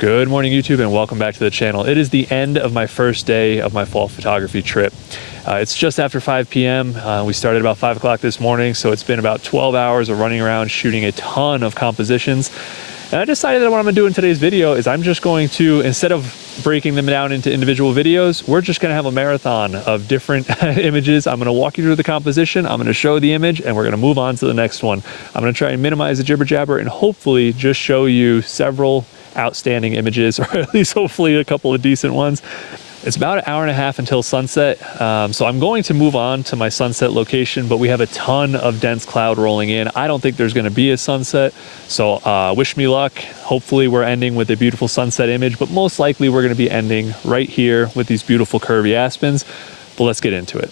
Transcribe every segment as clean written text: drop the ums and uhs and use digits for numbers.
Good morning, YouTube, and welcome back to the channel. It is the end of my first day of my fall photography trip. It's just after 5 p.m. We started about 5 o'clock this morning, so it's been about 12 hours of running around shooting a ton of compositions. And I decided that what I'm gonna do in today's video is I'm just going to, instead of breaking them down into individual videos, we're just gonna have a marathon of different images. I'm gonna walk you through the composition, I'm gonna show the image, and we're gonna move on to the next one. I'm gonna try and minimize the jibber jabber and hopefully just show you several outstanding images, or at least hopefully a couple of decent ones. It's about an hour and a half until sunset, so I'm going to move on to my sunset location, but we have a ton of dense cloud rolling in. I don't think there's going to be a sunset, so wish me luck. Hopefully we're ending with a beautiful sunset image, but most likely we're going to be ending right here with these beautiful curvy aspens. But let's get into it.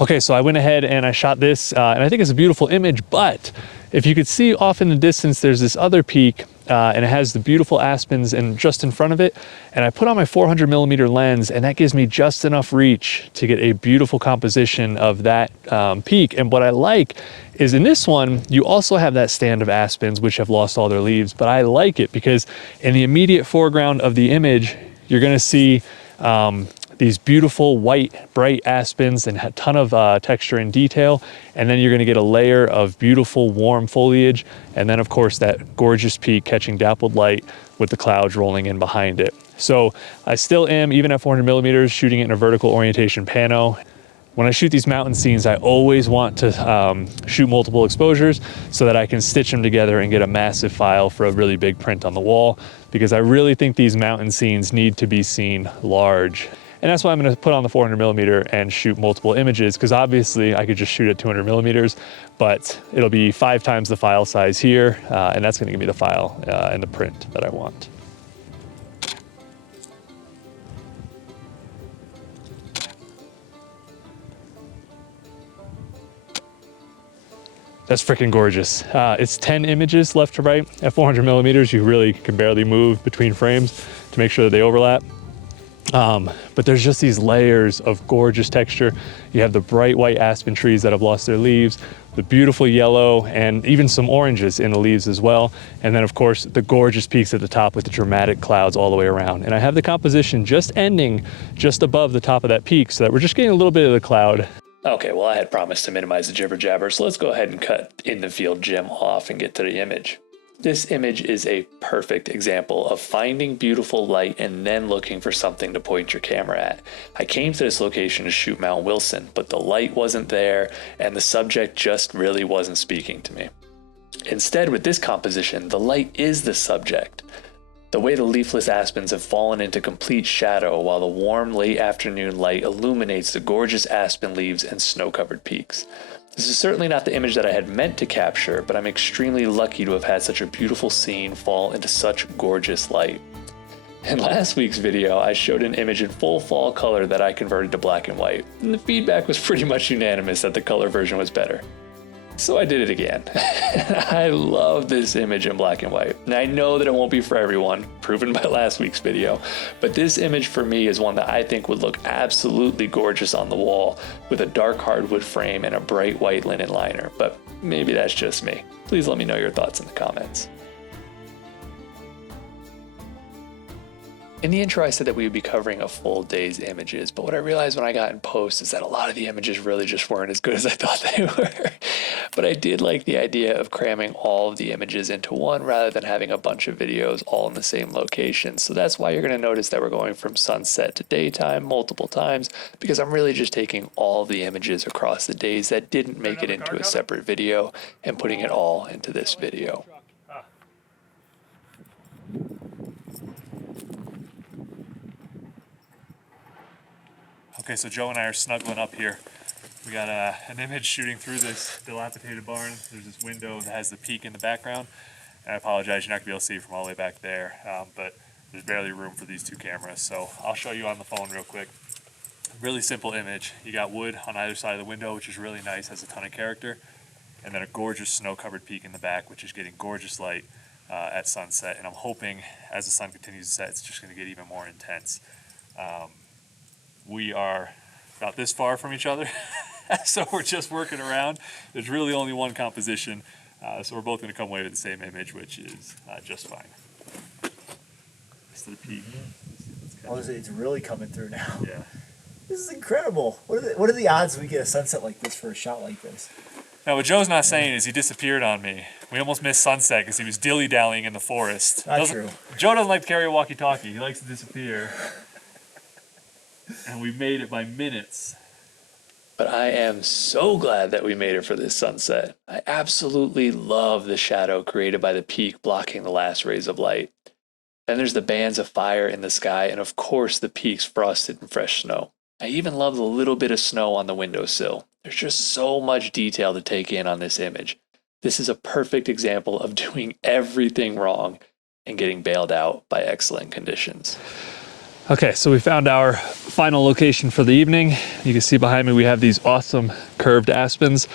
Okay, so I went ahead and I shot this, and I think it's a beautiful image, but if you could see off in the distance, there's this other peak, and it has the beautiful aspens and just in front of it. And I put on my 400mm lens, and that gives me just enough reach to get a beautiful composition of that peak. And what I like is in this one, you also have that stand of aspens, which have lost all their leaves, but I like it because in the immediate foreground of the image, you're gonna see these beautiful white, bright aspens and a ton of texture and detail. And then you're gonna get a layer of beautiful, warm foliage. And then of course that gorgeous peak catching dappled light with the clouds rolling in behind it. So I still am, even at 400mm, shooting it in a vertical orientation pano. When I shoot these mountain scenes, I always want to shoot multiple exposures so that I can stitch them together and get a massive file for a really big print on the wall, because I really think these mountain scenes need to be seen large. And that's why I'm gonna put on the 400mm and shoot multiple images, because obviously I could just shoot at 200mm, but it'll be 5 times the file size here, and that's gonna give me the file and the print that I want. That's freaking gorgeous. It's 10 images left to right. At 400mm, you really can barely move between frames to make sure that they overlap. But there's just these layers of gorgeous texture. You have the bright white aspen trees that have lost their leaves, the beautiful yellow, and even some oranges in the leaves as well. And then of course, the gorgeous peaks at the top with the dramatic clouds all the way around. And I have the composition just ending just above the top of that peak, so that we're just getting a little bit of the cloud. Okay, well, I had promised to minimize the jibber jabber, so let's go ahead and cut in the field gem off and get to the image. This image is a perfect example of finding beautiful light and then looking for something to point your camera at. I came to this location to shoot Mount Wilson, but the light wasn't there and the subject just really wasn't speaking to me. Instead, with this composition, the light is the subject. The way the leafless aspens have fallen into complete shadow while the warm late afternoon light illuminates the gorgeous aspen leaves and snow-covered peaks. This is certainly not the image that I had meant to capture, but I'm extremely lucky to have had such a beautiful scene fall into such gorgeous light. In last week's video, I showed an image in full fall color that I converted to black and white, and the feedback was pretty much unanimous that the color version was better. So I did it again. I love this image in black and white. And I know that it won't be for everyone, proven by last week's video, but this image for me is one that I think would look absolutely gorgeous on the wall with a dark hardwood frame and a bright white linen liner, but maybe that's just me. Please let me know your thoughts in the comments. In the intro, I said that we would be covering a full day's images, but what I realized when I got in post is that a lot of the images really just weren't as good as I thought they were. But I did like the idea of cramming all of the images into one rather than having a bunch of videos all in the same location. So that's why you're going to notice that we're going from sunset to daytime multiple times, because I'm really just taking all of the images across the days that didn't make it into a separate video and putting it all into this video. Okay, so Joe and I are snuggling up here. We got an image shooting through this dilapidated barn. There's this window that has the peak in the background. And I apologize, you're not gonna be able to see it from all the way back there, but there's barely room for these two cameras. So I'll show you on the phone real quick. Really simple image. You got wood on either side of the window, which is really nice, has a ton of character. And then a gorgeous snow-covered peak in the back, which is getting gorgeous light at sunset. And I'm hoping as the sun continues to set, it's just gonna get even more intense. We are about this far from each other, so we're just working around. There's really only one composition, so we're both going to come away with the same image, which is just fine. next to the peak. Oh, it's really coming through now. Yeah. This is incredible. What are the odds we get a sunset like this for a shot like this? Now, what Joe's not saying is he disappeared on me. We almost missed sunset because he was dilly-dallying in the forest. Not true. Joe doesn't like to carry a walkie-talkie. He likes to disappear. And we made it by minutes. But I am so glad that we made it for this sunset. I absolutely love the shadow created by the peak blocking the last rays of light. Then there's the bands of fire in the sky, and of course the peaks frosted in fresh snow. I even love the little bit of snow on the windowsill. There's just so much detail to take in on this image. This is a perfect example of doing everything wrong and getting bailed out by excellent conditions. Okay, so we found our final location for the evening. You can see behind me we have these awesome curved aspens.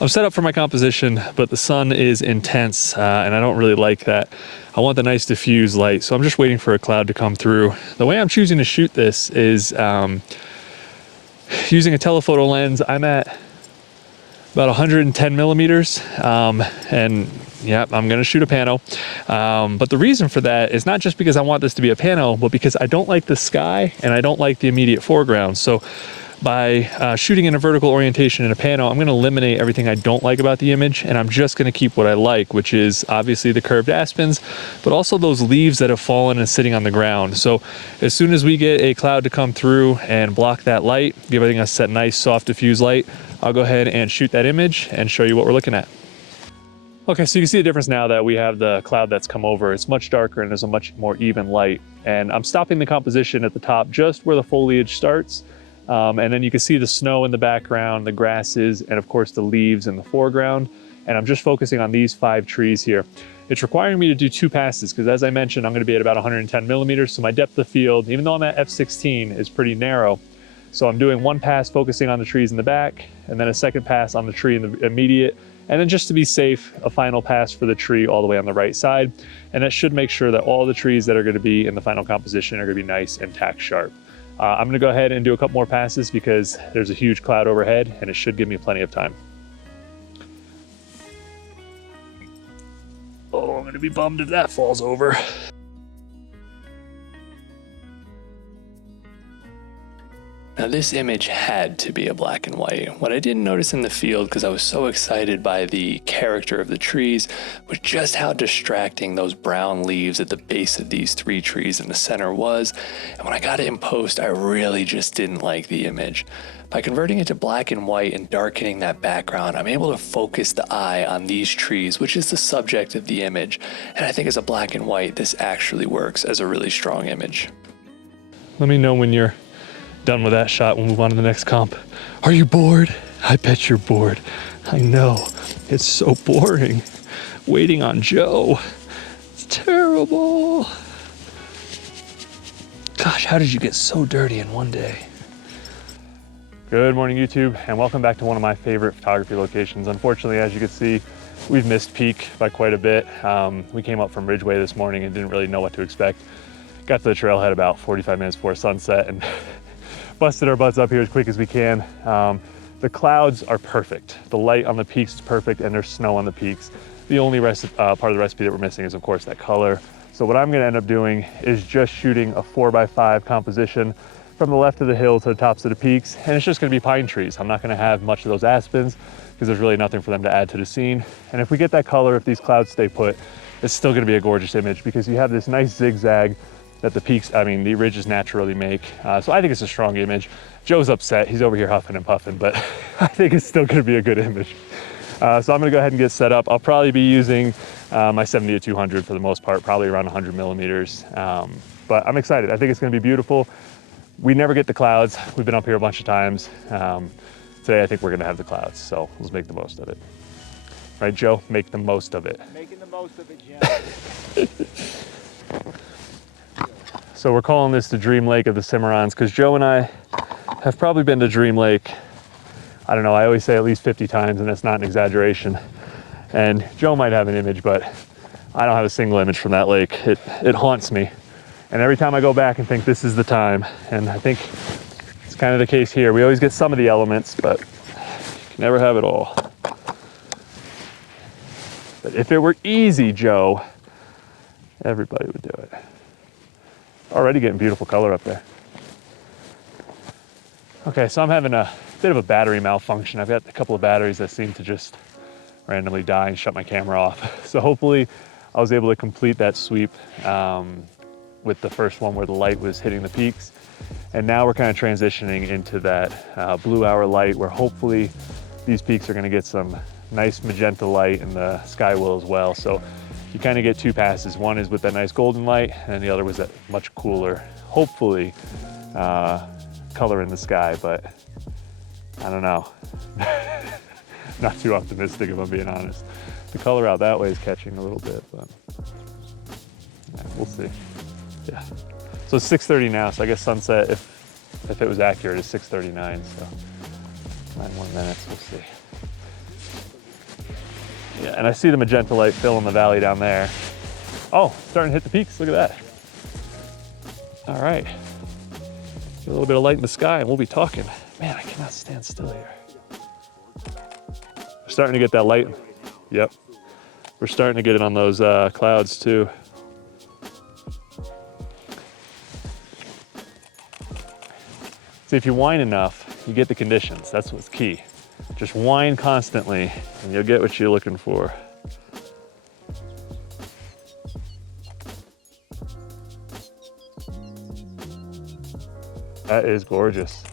I'm set up for my composition, but the sun is intense and I don't really like that. I want the nice diffuse light, so I'm just waiting for a cloud to come through. The way I'm choosing to shoot this is using a telephoto lens. I'm at about 110 millimeters, and yeah, I'm gonna shoot a pano. But the reason for that is not just because I want this to be a pano, but because I don't like the sky and I don't like the immediate foreground. So by shooting in a vertical orientation in a pano, I'm gonna eliminate everything I don't like about the image, and I'm just gonna keep what I like, which is obviously the curved aspens, but also those leaves that have fallen and sitting on the ground. So as soon as we get a cloud to come through and block that light, give everything a set nice soft diffuse light, I'll go ahead and shoot that image and show you what we're looking at. Okay, so you can see the difference now that we have the cloud that's come over. It's much darker and there's a much more even light. And I'm stopping the composition at the top just where the foliage starts. And then you can see the snow in the background, the grasses, and of course the leaves in the foreground. And I'm just focusing on these 5 trees here. It's requiring me to do 2 passes because, as I mentioned, I'm going to be at about 110 millimeters. So my depth of field, even though I'm at f16, is pretty narrow. So I'm doing 1 pass focusing on the trees in the back, and then a 2nd pass on the tree in the immediate. And then just to be safe, a final pass for the tree all the way on the right side. And that should make sure that all the trees that are going to be in the final composition are going to be nice and tack sharp. I'm going to go ahead and do a couple more passes because there's a huge cloud overhead and it should give me plenty of time. Oh, I'm going to be bummed if that falls over. Now this image had to be a black and white. What I didn't notice in the field, because I was so excited by the character of the trees, was just how distracting those brown leaves at the base of these 3 trees in the center was. And when I got it in post, I really just didn't like the image. By converting it to black and white and darkening that background, I'm able to focus the eye on these trees, which is the subject of the image. And I think as a black and white, this actually works as a really strong image. Let me know when you're done with that shot. We'll move on to the next comp. Are you bored? I bet you're bored. I know. It's so boring. Waiting on Joe. It's terrible. Gosh, how did you get so dirty in one day? Good morning, YouTube, and welcome back to one of my favorite photography locations. Unfortunately, as you can see, we've missed peak by quite a bit. We came up from Ridgeway this morning and didn't really know what to expect. Got to the trailhead about 45 minutes before sunset and busted our butts up here as quick as we can. The clouds are perfect. The light on the peaks is perfect and there's snow on the peaks. The only part of the recipe that we're missing is of course that color. So what I'm gonna end up doing is just shooting a 4x5 composition from the left of the hill to the tops of the peaks. And it's just gonna be pine trees. I'm not gonna have much of those aspens because there's really nothing for them to add to the scene. And if we get that color, if these clouds stay put, it's still gonna be a gorgeous image because you have this nice zigzag that the peaks, the ridges naturally make. So I think it's a strong image. Joe's upset, he's over here huffing and puffing, but I think it's still gonna be a good image. So I'm gonna go ahead and get set up. I'll probably be using my 70-200 for the most part, probably around 100 millimeters. But I'm excited, I think it's gonna be beautiful. We never get the clouds. We've been up here a bunch of times. Today I think we're gonna have the clouds, so let's make the most of it. Right, Joe? Make the most of it. Making the most of it, Jim. So we're calling this the Dream Lake of the Cimarrons because Joe and I have probably been to Dream Lake, I don't know, I always say at least 50 times, and that's not an exaggeration. And Joe might have an image, but I don't have a single image from that lake. It haunts me. And every time I go back and think this is the time, and I think it's kind of the case here. We always get some of the elements, but you can never have it all. But if it were easy, Joe, everybody would do it. Already getting beautiful color up there. Okay, so I'm having a bit of a battery malfunction. I've got a couple of batteries that seem to just randomly die and shut my camera off. So hopefully I was able to complete that sweep with the first one where the light was hitting the peaks. And now we're kind of transitioning into that blue hour light where hopefully these peaks are gonna get some nice magenta light and the sky will as well. So you kind of get two passes. One is with that nice golden light and the other was that much cooler, hopefully, color in the sky, but I don't know. Not too optimistic if I'm being honest. The color out that way is catching a little bit, but yeah, we'll see. Yeah. So it's 6:30 now, so I guess sunset, if it was accurate, is 6:39, so 9 more minutes, we'll see. Yeah, and I see the magenta light filling the valley down there. Oh, starting to hit the peaks, look at that. All right. A little bit of light in the sky and we'll be talking. Man, I cannot stand still here. We're starting to get that light. Yep. We're starting to get it on those clouds too. See, if you whine enough, you get the conditions. That's what's key. Just whine constantly and you'll get what you're looking for. That is gorgeous.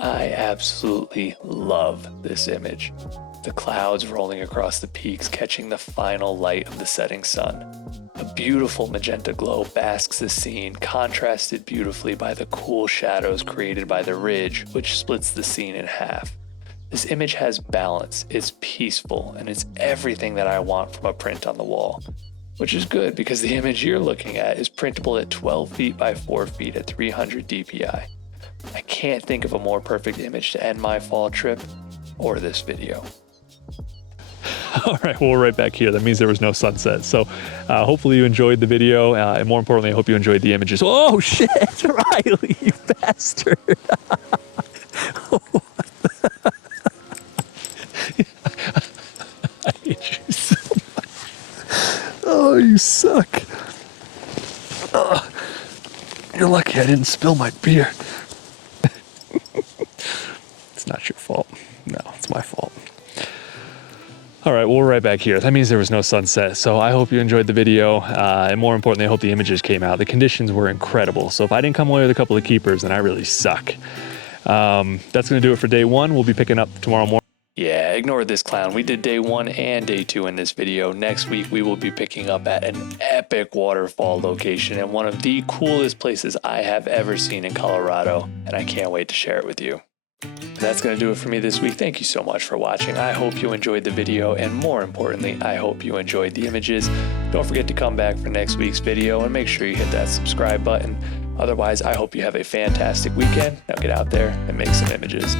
I absolutely love this image. The clouds rolling across the peaks, catching the final light of the setting sun. A beautiful magenta glow basks the scene, contrasted beautifully by the cool shadows created by the ridge, which splits the scene in half. This image has balance, it's peaceful, and it's everything that I want from a print on the wall. Which is good because the image you're looking at is printable at 12 feet by 4 feet at 300 DPI. I can't think of a more perfect image to end my fall trip or this video. All right, well, we're right back here. That means there was no sunset. So hopefully you enjoyed the video. And more importantly, I hope you enjoyed the images. Oh, shit, Riley, you bastard. I hate you so much. Oh, you suck. Oh, you're lucky I didn't spill my beer. It's not your fault. No, it's my fault. All right, well, we're right back here. That means there was no sunset. So I hope you enjoyed the video. And more importantly, I hope the images came out. The conditions were incredible. So if I didn't come away with a couple of keepers, then I really suck. That's gonna do it for day one. We'll be picking up tomorrow morning. Yeah, ignore this clown. We did day 1 and day 2 in this video. Next week, we will be picking up at an epic waterfall location and one of the coolest places I have ever seen in Colorado, and I can't wait to share it with you. That's going to do it for me this week. Thank you so much for watching. I hope you enjoyed the video, and more importantly, I hope you enjoyed the images. Don't forget to come back for next week's video and make sure you hit that subscribe button. Otherwise, I hope you have a fantastic weekend. Now get out there and make some images.